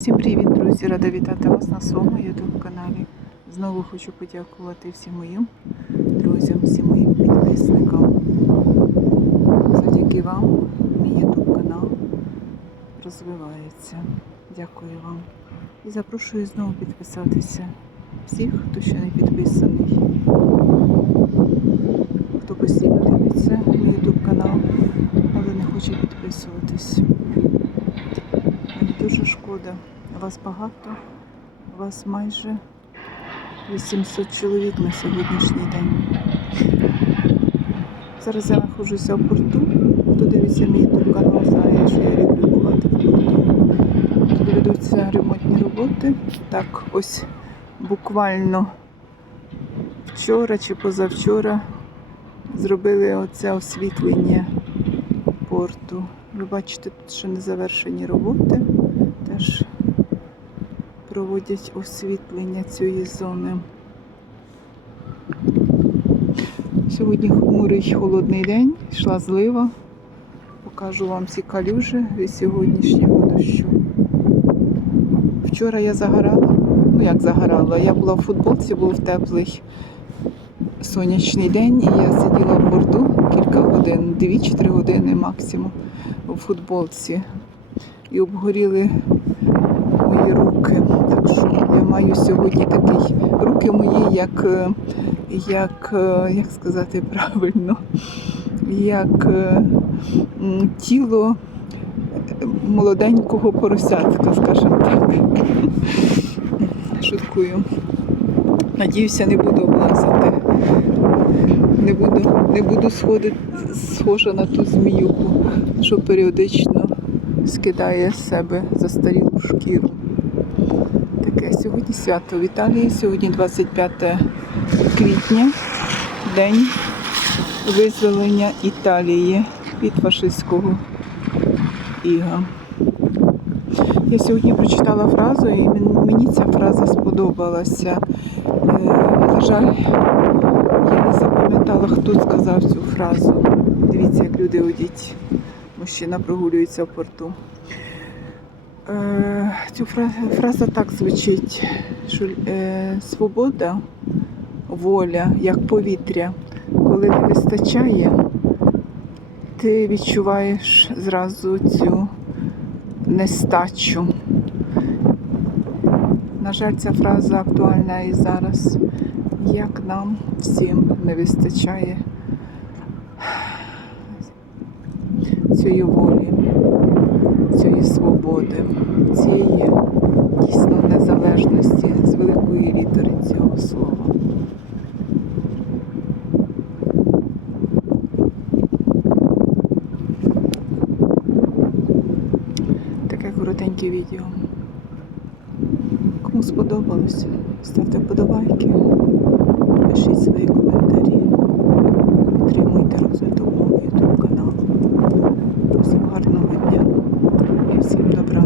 Всім привіт, друзі! Рада вітати вас на своєму YouTube каналі. Знову хочу подякувати всім моїм друзям, всім моїм підписникам. Завдяки вам мій YouTube канал розвивається. Дякую вам. І запрошую знову підписатися всіх, хто ще не підписаний. Хто постійно дивиться мій YouTube канал, але не хоче підписуватись. Дуже шкода. Вас багато, вас майже 800 чоловік на сьогоднішній день. Зараз я знаходжуся в порту. Хто дивиться мій YouTube канал, знає, що я люблю бувати в порту. Тут ведуться ремонтні роботи. Так, ось буквально вчора чи позавчора зробили оце освітлення порту. Ви бачите, тут ще не завершені роботи. Теж проводять освітлення цієї зони. Сьогодні хмурий холодний день, йшла злива. Покажу вам ці калюжі від сьогоднішнього дощу. Вчора я загорала, ну як загорала, я була в футболці, був теплий сонячний день, і я сиділа в борту кілька годин, 2-3 години максимум у футболці. І обгоріли мої руки. Так що я маю сьогодні такий руки мої, як, е, як, е, як сказати правильно, як е, тіло молоденького поросятка, скажімо так. Шуткую. Надіюся, не буду облазити. Не буду, не буду сходити, схожа на ту зміюку, що періодично скидає з себе застарілу шкіру. Сьогодні свято в Італії. Сьогодні 25 квітня, день визволення Італії від фашистського іга. Я сьогодні прочитала фразу, і мені ця фраза сподобалася. Е, На жаль, я не запам'ятала, хто сказав цю фразу. Дивіться, як люди одіть. Мужчина прогулюється в порту. Е, Цю фраза, так звучить, що е, свобода, воля, як повітря, коли не вистачає, ти відчуваєш зразу цю нестачу. На жаль, ця фраза актуальна і зараз. Як нам всім не вистачає цієї волі, цієї свободи, цієї дійсно незалежності з великої літери цього слова. Таке коротеньке відео. Кому сподобалось, ставте вподобайки, пишіть свої коментарі.